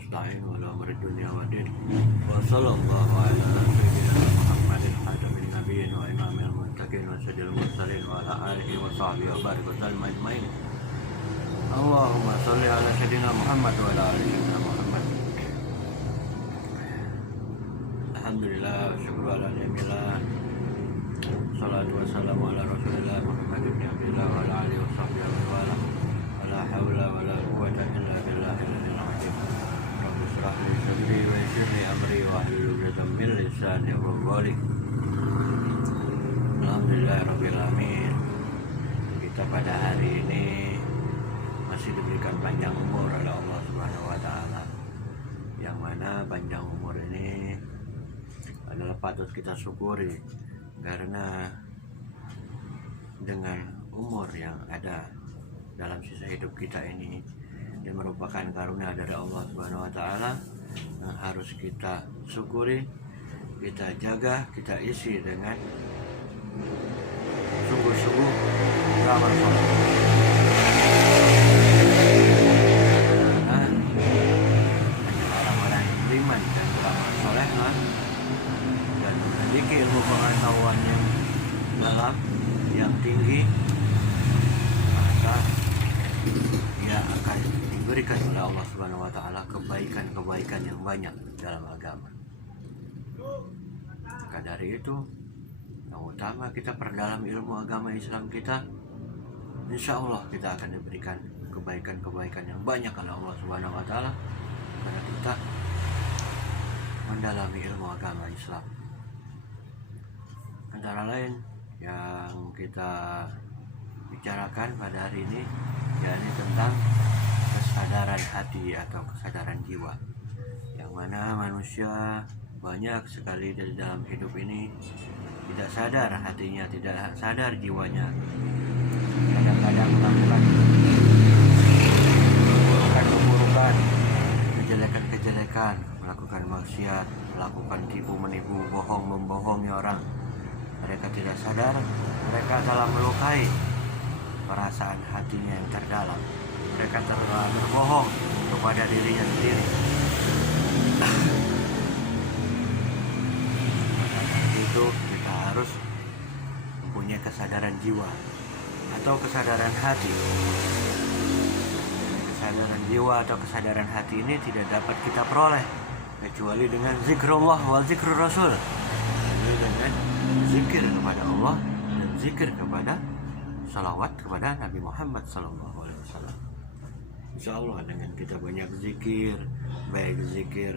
نستعين ولا أمر الدنيا والدين وصلى الله على سيدنا محمد خاتم النبيين وإمام المتقين وسيد المرسلين وعلى آله وصحبه وبارك وسلم أجمعين. اللهم صل على سيدنا محمد وعلى آل سيدنا محمد. Alhamdulillah, syukur ala ni'millah. Salatu wassalamu ala Rasulillah Muhammad ibn Abdillah wa ala alihi wa sahbihi wa wala. La hawla wa la quwwata illa billahil azim. Rabbi shrah li sadri wa yassir li amri wa hlul 'uqdatam min lisani yafqahu qawli. Alhamdulillah rabbil alamin. Kita pada hari ini masih diberikan panjang umur oleh Allah Subhanahu wa taala. Yang mana panjang umur ini adalah patut kita syukuri, karena dengan umur yang ada dalam sisa hidup kita ini yang merupakan karunia dari Allah Subhanahu wa taala yang harus kita syukuri, kita jaga, kita isi dengan sungguh-sungguh beramal saleh. Orang-orang yang beriman dan beramal saleh dan memiliki ilmu pengetahuan yang dalam, yang tinggi, maka ia akan diberikan oleh Allah Subhanahu wa taala kebaikan-kebaikan yang banyak dalam agama. Maka dari itu, yang utama kita perdalam ilmu agama Islam kita, insya Allah kita akan diberikan kebaikan-kebaikan yang banyak oleh Allah Subhanahu wa taala karena kita mendalami ilmu agama Islam. Antara lain yang kita bicarakan pada hari ini yakni tentang kesadaran hati atau kesadaran jiwa, yang mana manusia banyak sekali di dalam hidup ini tidak sadar hatinya, tidak sadar jiwanya. Kadang-kadang melakukan keburukan, kejelekan-kejelekan, melakukan maksiat, melakukan tipu menipu, bohong membohongi orang. Mereka tidak sadar mereka telah melukai perasaan hatinya yang terdalam. Mereka telah berbohong kepada dirinya sendiri. Itu kita harus mempunyai kesadaran jiwa atau kesadaran hati. Kesadaran jiwa atau kesadaran hati ini tidak dapat kita peroleh kecuali dengan zikrullah wal zikrul rasul, dengan zikir kepada Allah dan zikir kepada salawat kepada Nabi Muhammad SAW. Insya Allah dengan kita banyak zikir, baik zikir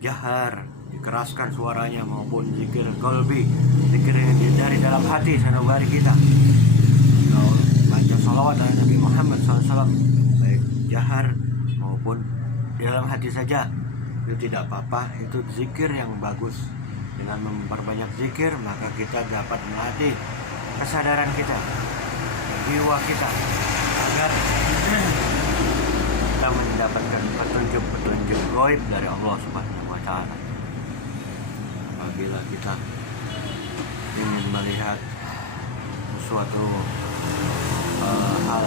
jahar, dikeraskan suaranya, maupun zikir qalbi, zikir dari dalam hati sanubari kita, baca salawat dari Nabi Muhammad SAW, baik jahar maupun di dalam hati saja, itu tidak apa-apa. Itu zikir yang bagus. Dengan memperbanyak zikir, maka kita dapat melatih kesadaran kita, jiwa kita, agar kita mendapatkan petunjuk-petunjuk gaib dari Allah Subhanahu wa taala. Apabila kita ingin melihat suatu hal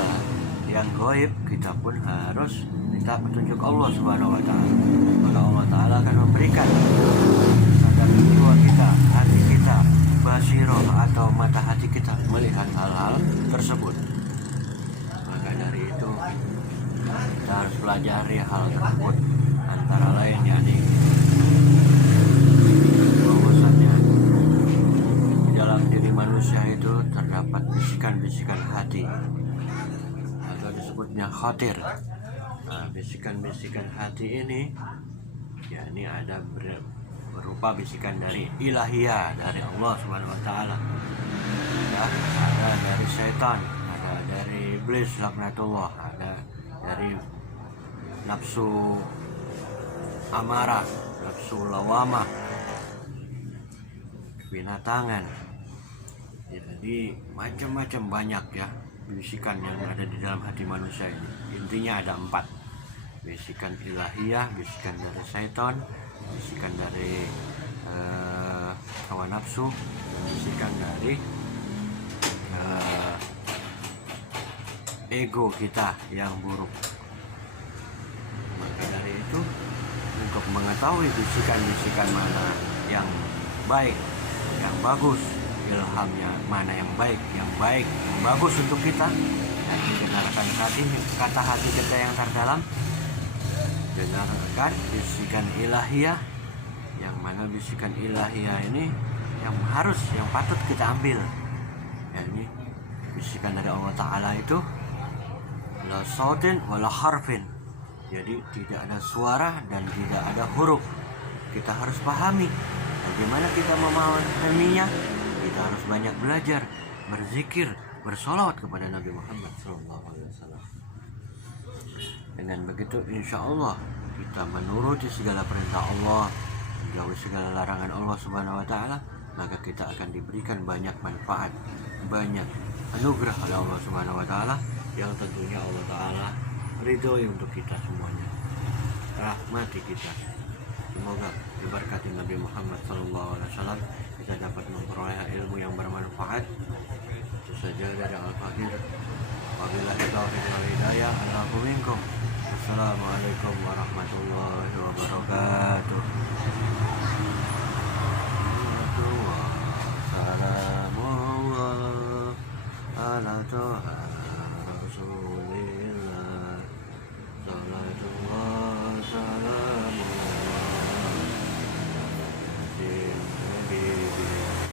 yang gaib, kita pun harus minta petunjuk Allah Subhanahu wa taala. Maka Allah taala akan memberikan jiwa kita, hati kita, basiroh atau mata hati kita melihat hal-hal tersebut. Maka dari itu kita harus pelajari hal tersebut, antara lain yakni bahwasannya di dalam diri manusia itu terdapat bisikan-bisikan hati atau disebutnya khatir. Nah, bisikan-bisikan hati ini yakni ada berupa bisikan dari ilahiyah, dari Allah Subhanahu wa taala. Ada dari setan, ada dari iblis laknatullah, ada dari nafsu amarah, nafsu lawamah, binatangan. Jadi macam-macam banyak ya bisikan yang ada di dalam hati manusia ini. Intinya ada 4. Bisikan ilahiyah, bisikan dari setan, bisikan dari hawa nafsu, dan bisikan dari ego kita yang buruk. Maka dari itu mengetahui bisikan-bisikan mana yang baik, yang bagus, ilhamnya mana yang baik, yang bagus untuk kita. Dan dengarkan kata hati kita yang terdalam, dengarkan bisikan ilahiyah, yang mana bisikan ilahiyah ini yang patut kita ambil. Ini bisikan dari Allah Ta'ala itu la sautin wala harfin, jadi tidak ada suara dan tidak ada huruf. Kita harus pahami bagaimana kita memahaminya. Kita harus banyak belajar, berzikir, bersolawat kepada Nabi Muhammad SAW. Dengan begitu insya Allah kita menuruti segala perintah Allah, menjauhi segala larangan Allah Subhanahu wa Ta'ala, maka kita akan diberikan banyak manfaat, banyak anugerah oleh Allah Subhanahu wa Ta'ala, yang tentunya Allah Ta'ala ridhoi untuk kita semuanya, rahmati kita. Semoga diberkati Nabi Muhammad SAW kita dapat memperoleh ilmu yang bermanfaat. Itu saja dari Al-Faqir. Wabillahi taufiq wal hidayah. Allahu minkum. Assalamualaikum warahmatullahi wabarakatuh. Salamullah ala Tuhan Rasul.